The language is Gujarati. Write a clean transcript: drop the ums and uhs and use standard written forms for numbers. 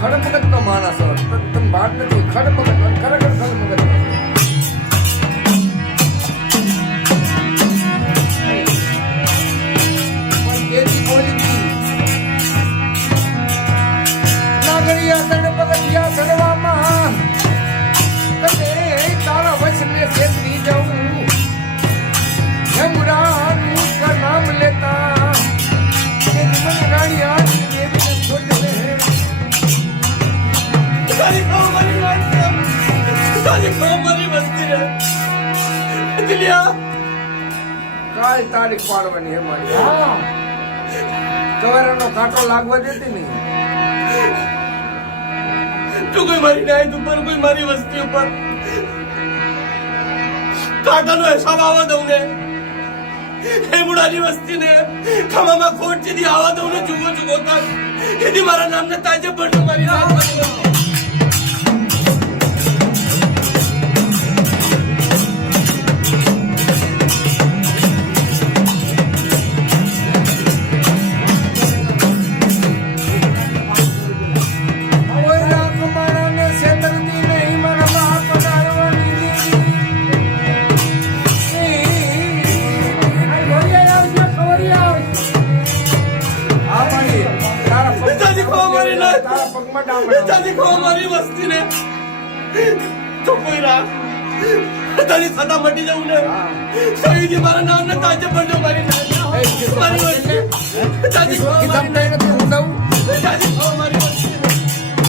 ખડમગત નો માણસ હતો. તમે વાત નથી ખડમગત ખરેખર ખડમગત. પણ તેથી બોલી હતી નાગરિયા તણ પગથિયા ચડવામાં તમે તારા વચને છેતરી જાઉં યમરાનું નામ લેતા કે મને રાણીયા દેવીને છોડને તારી મારી વાત તારી મારી વસ્તી રે દિલિયા કાલ તારીખ પાડવાની હે મારી. હા સવારનો કાંટો લાગવા દેતી નહીં. તું કોઈ મારી નાયત ઉપર કોઈ મારી વસ્તી ઉપર કાંટાનો હિસાબ આવવા દઉં ને એ મુડાની વસ્તીને ખમામાં ખોટ સીધી આવવા દઉં ને જુગો જુગો તક એથી મારા નામને તાજે પડતો મારી રાત કોઈ રાખ મારાને છેતરતી નહીં મારા બાપ ડાળવાની હા મારી તારા તાજી ખો મારી નાયત તારા પગમાં ડામડા તાજી ખો મારી વસ્તીને તો કોઈ રાત તારી સદા મટી જવું ને સહીથી મારા નામને તાજે પડજો મારી નાયત મારી વસ્તી